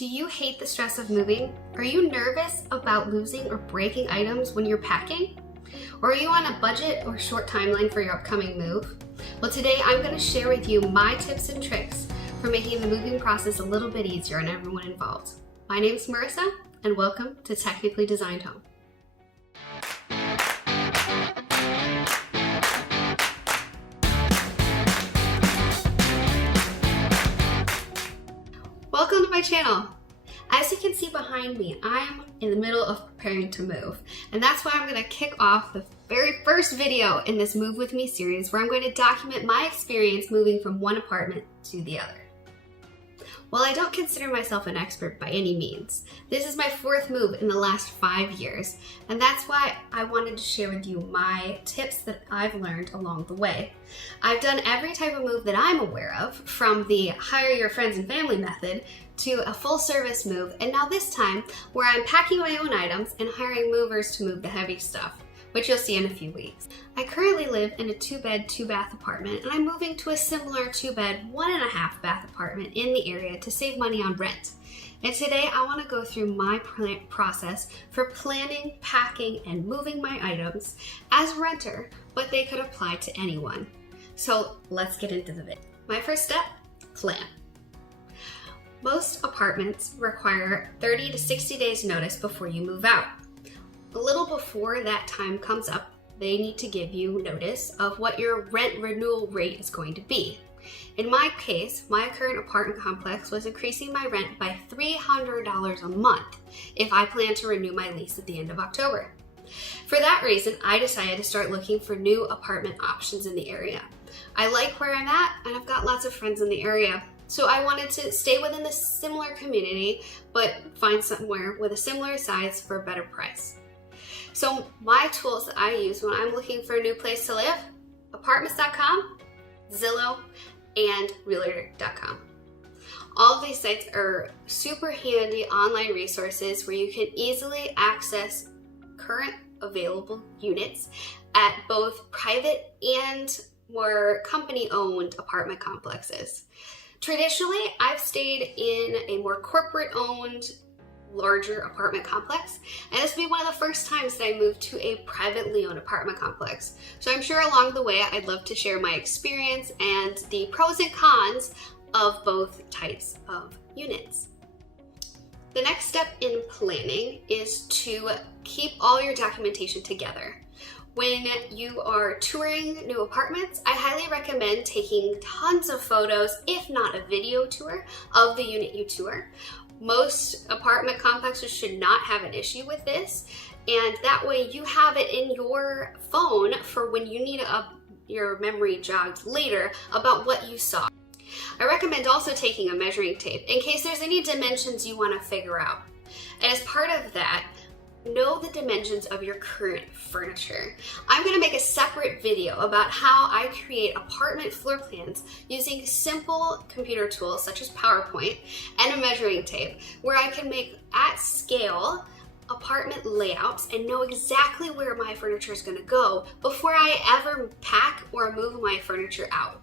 Do you hate the stress of moving? Are you nervous about losing or breaking items when you're packing? Or are you on a budget or short timeline for your upcoming move? Well, today I'm going to share with you my tips and tricks for making the moving process a little bit easier on everyone involved. My name is Marissa, and welcome to Technically Designed Home. Welcome to my channel. As you can see behind me, I'm in the middle of preparing to move, and that's why I'm going to kick off the very first video in this Move With Me series, where I'm going to document my experience moving from one apartment to the other. While I don't consider myself an expert by any means, this is my fourth move in the last 5 years, and that's why I wanted to share with you my tips that I've learned along the way. I've done every type of move that I'm aware of, from the hire your friends and family method to a full service move, and now this time where I'm packing my own items and hiring movers to move the heavy stuff, which you'll see in a few weeks. I currently live in a 2-bed, 2-bath apartment, and I'm moving to a similar 2-bed, 1.5-bath apartment in the area to save money on rent. And today I want to go through my process for planning, packing, and moving my items as a renter, but they could apply to anyone. So let's get into the video. My first step, plan. Most apartments require 30 to 60 days notice before you move out. A little before that time comes up, they need to give you notice of what your rent renewal rate is going to be. In my case, my current apartment complex was increasing my rent by $300 a month if I plan to renew my lease at the end of October. For that reason, I decided to start looking for new apartment options in the area. I like where I'm at, and I've got lots of friends in the area. So I wanted to stay within the similar community, but find somewhere with a similar size for a better price. So my tools that I use when I'm looking for a new place to live, apartments.com, Zillow, and realtor.com. All of these sites are super handy online resources where you can easily access current available units at both private and more company-owned apartment complexes. Traditionally, I've stayed in a more corporate-owned, larger apartment complex, and this will be one of the first times that I moved to a privately owned apartment complex. So I'm sure along the way I'd love to share my experience and the pros and cons of both types of units. The next step in planning is to keep all your documentation together. When you are touring new apartments, I highly recommend taking tons of photos, if not a video tour, of the unit you tour. Most apartment complexes should not have an issue with this, and that way you have it in your phone for when you need your memory jogged later about what you saw. I recommend also taking a measuring tape in case there's any dimensions you want to figure out. And as part of that, know the dimensions of your current furniture. I'm going to make a separate video about how I create apartment floor plans using simple computer tools such as PowerPoint and a measuring tape, where I can make at scale apartment layouts and know exactly where my furniture is going to go before I ever pack or move my furniture out.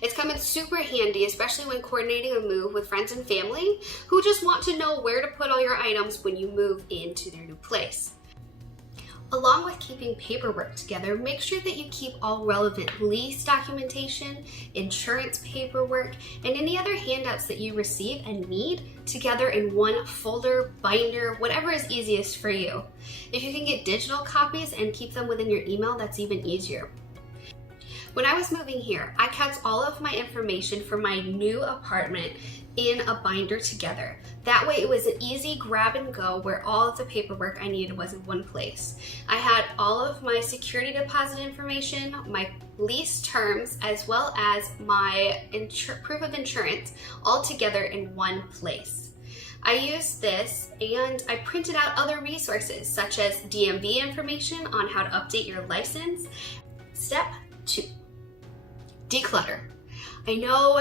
It's come in super handy, especially when coordinating a move with friends and family who just want to know where to put all your items when you move into their new place. Along with keeping paperwork together, make sure that you keep all relevant lease documentation, insurance paperwork, and any other handouts that you receive and need together in one folder, binder, whatever is easiest for you. If you can get digital copies and keep them within your email, that's even easier. When I was moving here, I kept all of my information for my new apartment in a binder together. That way it was an easy grab and go where all of the paperwork I needed was in one place. I had all of my security deposit information, my lease terms, as well as my proof of insurance all together in one place. I used this and I printed out other resources such as DMV information on how to update your license. Step 2. Declutter. I know,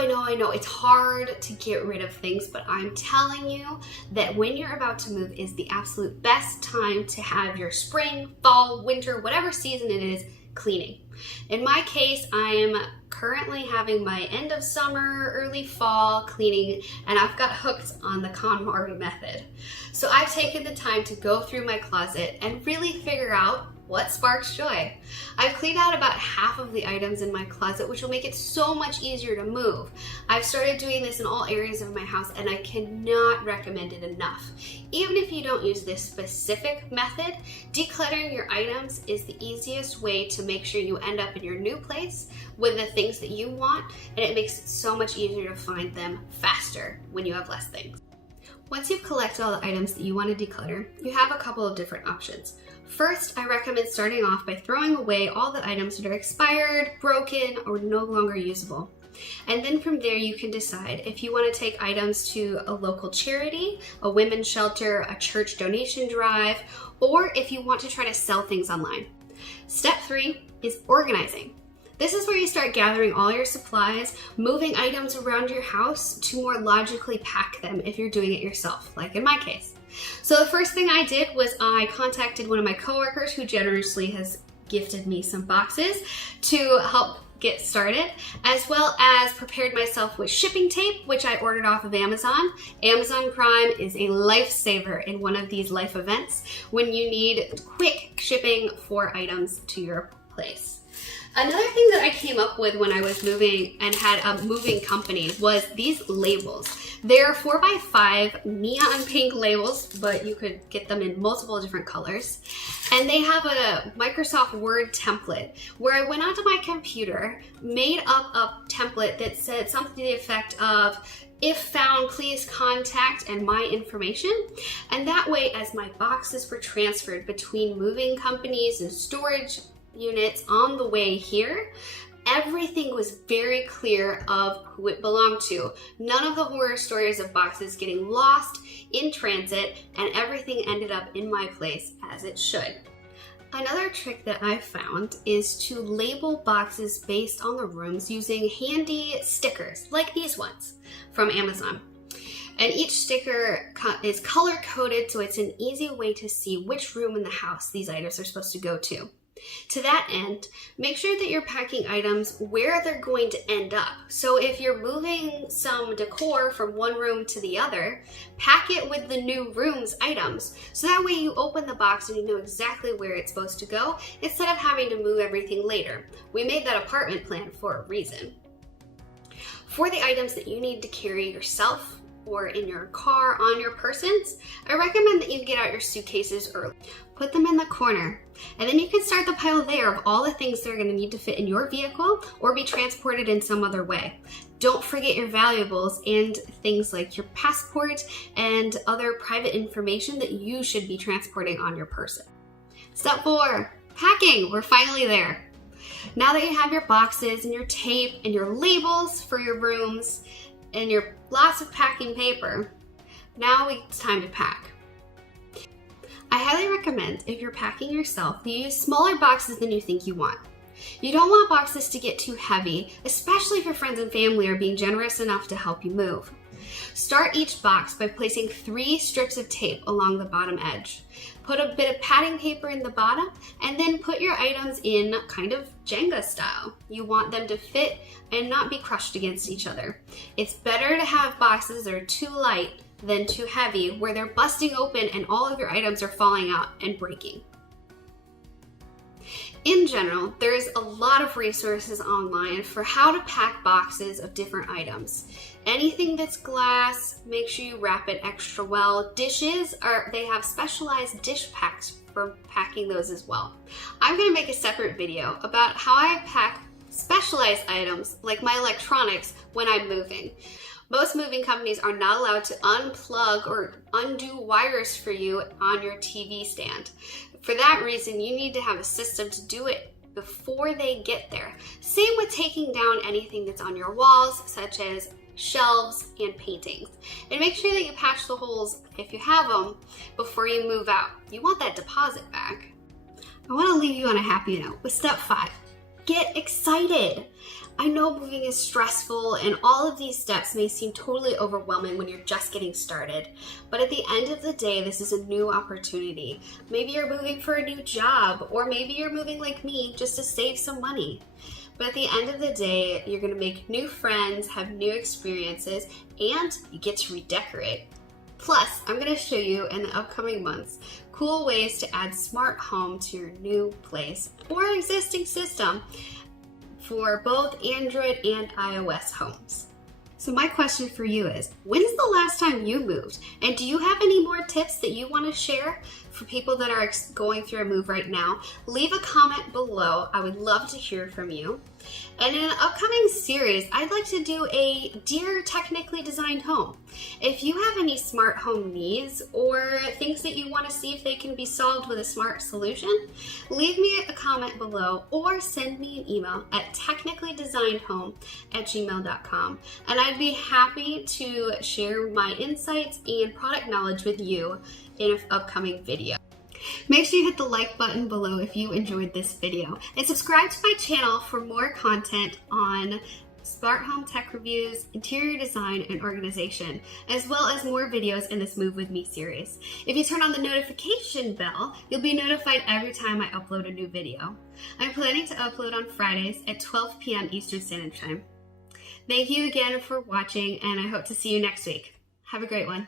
it's hard to get rid of things, but I'm telling you that when you're about to move is the absolute best time to have your spring, fall, winter, whatever season it is, cleaning. In my case, I am currently having my end of summer, early fall cleaning, and I've got hooked on the KonMari method. So I've taken the time to go through my closet and really figure out what sparks joy. I've cleaned out about half of the items in my closet, which will make it so much easier to move. I've started doing this in all areas of my house, and I cannot recommend it enough. Even if you don't use this specific method, decluttering your items is the easiest way to make sure you end up in your new place with the things that you want, and it makes it so much easier to find them faster when you have less things. Once you've collected all the items that you want to declutter, you have a couple of different options. First, I recommend starting off by throwing away all the items that are expired, broken, or no longer usable. And then from there, you can decide if you want to take items to a local charity, a women's shelter, a church donation drive, or if you want to try to sell things online. Step 3 is organizing. This is where you start gathering all your supplies, moving items around your house to more logically pack them if you're doing it yourself, like in my case. So the first thing I did was I contacted one of my coworkers who generously has gifted me some boxes to help get started, as well as prepared myself with shipping tape, which I ordered off of Amazon. Amazon Prime is a lifesaver in one of these life events when you need quick shipping for items to your place. Another thing that I came up with when I was moving and had a moving company was these labels. They're 4x5 neon pink labels, but you could get them in multiple different colors. And they have a Microsoft Word template where I went onto my computer, made up a template that said something to the effect of, "If found, please contact," and my information. And that way, as my boxes were transferred between moving companies and storage units on the way here, everything was very clear of who it belonged to. None of the horror stories of boxes getting lost in transit, and everything ended up in my place as it should. Another trick that I've found is to label boxes based on the rooms using handy stickers like these ones from Amazon. And each sticker is color coded, so it's an easy way to see which room in the house these items are supposed to go to. To that end, make sure that you're packing items where they're going to end up. So if you're moving some decor from one room to the other, pack it with the new room's items. So that way you open the box and you know exactly where it's supposed to go instead of having to move everything later. We made that apartment plan for a reason. For the items that you need to carry yourself or in your car on your persons, I recommend that you get out your suitcases early. Put them in the corner, and then you can start the pile there of all the things that are going to need to fit in your vehicle or be transported in some other way. Don't forget your valuables and things like your passport and other private information that you should be transporting on your person. Step 4, packing. We're finally there. Now that you have your boxes and your tape and your labels for your rooms and your lots of packing paper, now it's time to pack. I highly recommend, if you're packing yourself, you use smaller boxes than you think you want. You don't want boxes to get too heavy, especially if your friends and family are being generous enough to help you move. Start each box by placing 3 strips of tape along the bottom edge. Put a bit of padding paper in the bottom, and then put your items in kind of Jenga style. You want them to fit and not be crushed against each other. It's better to have boxes that are too light than too heavy, where they're busting open and all of your items are falling out and breaking. In general, there's a lot of resources online for how to pack boxes of different items. Anything that's glass, make sure you wrap it extra well. Dishes, they have specialized dish packs for packing those as well. I'm going to make a separate video about how I pack specialized items like my electronics when I'm moving. Most moving companies are not allowed to unplug or undo wires for you on your TV stand. For that reason, you need to have a system to do it before they get there. Same with taking down anything that's on your walls, such as shelves and paintings. And make sure that you patch the holes, if you have them, before you move out. You want that deposit back. I want to leave you on a happy note with step 5. Get excited. I know moving is stressful and all of these steps may seem totally overwhelming when you're just getting started, but at the end of the day, this is a new opportunity. Maybe you're moving for a new job, or maybe you're moving like me just to save some money. But at the end of the day, you're gonna make new friends, have new experiences, and you get to redecorate. Plus, I'm gonna show you in the upcoming months cool ways to add smart home to your new place or existing system for both Android and iOS homes. So my question for you is, when's the last time you moved? And do you have any more tips that you want to share for people that are going through a move right now? Leave a comment below. I would love to hear from you. And in an upcoming series, I'd like to do a Dear Technically Designed Home. If you have any smart home needs or things that you want to see if they can be solved with a smart solution, leave me a comment below or send me an email at technicallydesignedhome@gmail.com. And I'd be happy to share my insights and product knowledge with you in an upcoming video. Make sure you hit the like button below if you enjoyed this video, and subscribe to my channel for more content on smart home tech reviews, interior design, and organization, as well as more videos in this Move With Me series. If you turn on the notification bell, you'll be notified every time I upload a new video. I'm planning to upload on Fridays at 12 p.m. Eastern Standard Time. Thank you again for watching, and I hope to see you next week. Have a great one.